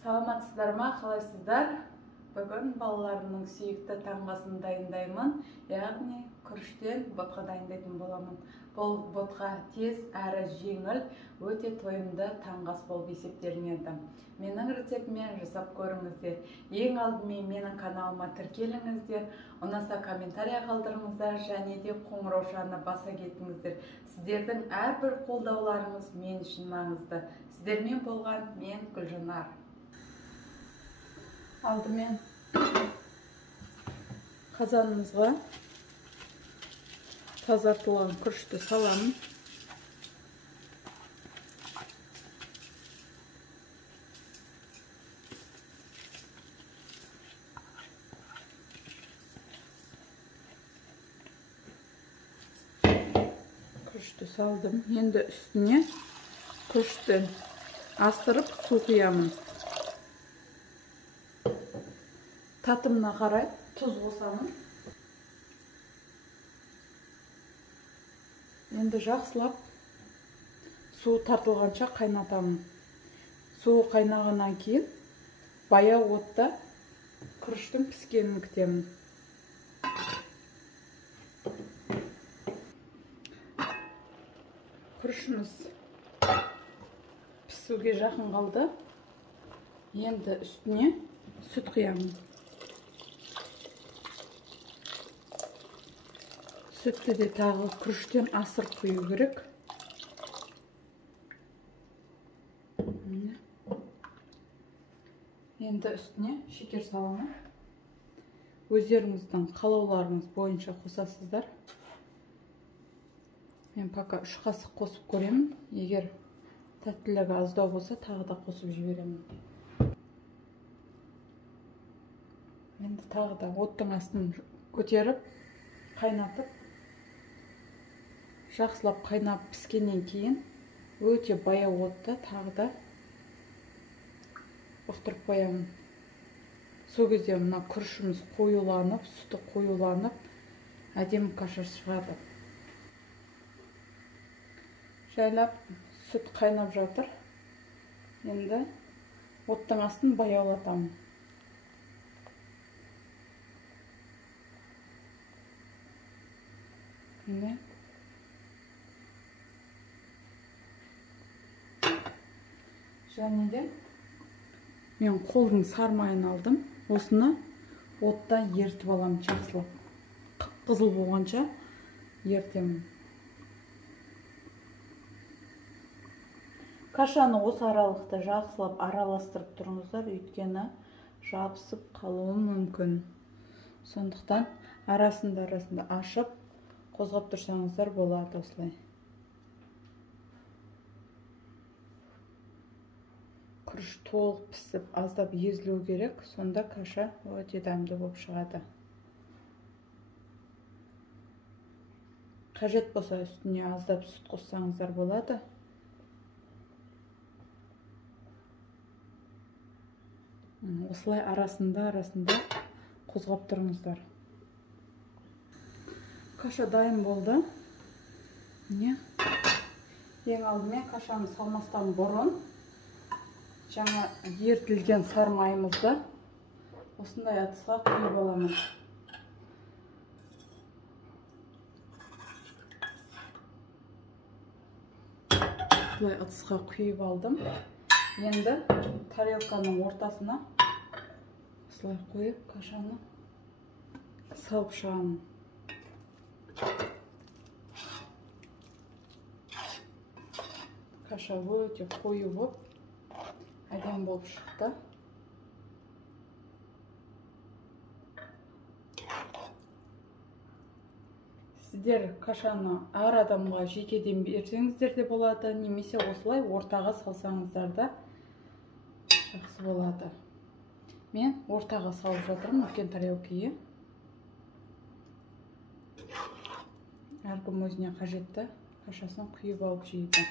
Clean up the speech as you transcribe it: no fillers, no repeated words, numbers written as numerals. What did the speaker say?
Саламатсыздар ма, қалайсыздар? Бүгін балаларымның сүйікті таңғасын дайындаймын, яғни күріштен ботқа дайындайтын боламын. Бұл ботқа тез әрі жеңіл, өте тойымды таңғас болып есептелінеді. Менің рецептімен жасап көріңіздер. Ең алдымен менің каналыма тіркеліңіздер, ұнаса комментария қалдырыңыздар және де қоңыраушаны баса кетіңіздер. Сіздердің әрбір қолдауларыңыз мен үшін маңызды. Сіздермен болған мен Гүлжанар. Алдымен қазанымызға тазартылған күрішті саламын. Күрішті салдым. Енді үстіне күрішті асырып су құямын. Татымына қарай тұз қосамын. Енді жақсылап су тартылғанша қайнатамын. Су қайнағаннан кейін баяу отта күріштің піскенін күтемін. Күрішіміз пісуге жақын қалды. Енді үстіне сүт құямын. Сүтті де тағы күріштен асырып құю керек. Енді үстіне шекер саламын. Өздеріңіздің қалауларыңыз бойынша қосасыздар. Мен пока 3 қасық қосып көремін. Егер тәттілігі аздау болса, тағы да қосып жіберемін. Енді тағы да оттың астын көтеріп, қайнатып, жақсылап қайнап піскеннен кейін өте баяу отта тағы да бұқтырып қоямын. Сол кезде мына күрішіміз қоюланып, сүті қоюланып, әдемі каша шығады. Жайлап сүт қайнап жатыр. Енді оттың астын баяулатамын. Және де мен қолдың сармайын алдым. Осыны оттан ертіп аламын жақсылап. Қып-қызыл болғанша ертемін. Кашаны осы аралықта жақсылап араластырып тұрыңыздар, өйткені жабысып қалуы мүмкін. Сондықтан арасында ашып қозғап тұрсаңыздар болады осылай. Күріш толық пісіп, аздап езілу керек, сонда каша өте дәмді болып шығады. Қажет болса үстіне аздап сүт қоссаңыздар болады. Осылай арасында қозғап тұрыңыздар. Каша дайын болды. Ең алдымен кашаны салмастан бұрын жаңа ертілген сармайымызды осындай ыдысқа құйып аламын. Осылай ыдысқа құйып алдым. Енді тарелканың ортасына осылай қойып кашаны салып шығамын. Каша өте қою болып, әдемі болып шықты. Сіздер кашаны әр адамға жекеден берсеңіздер де болады, немесе осылай ортаға салсаңыздар да жақсы болады. Мен ортаға салып жатырмын, үлкен тарелкеге. Әркім өзіне қажетті кашасын құйып алып жейді.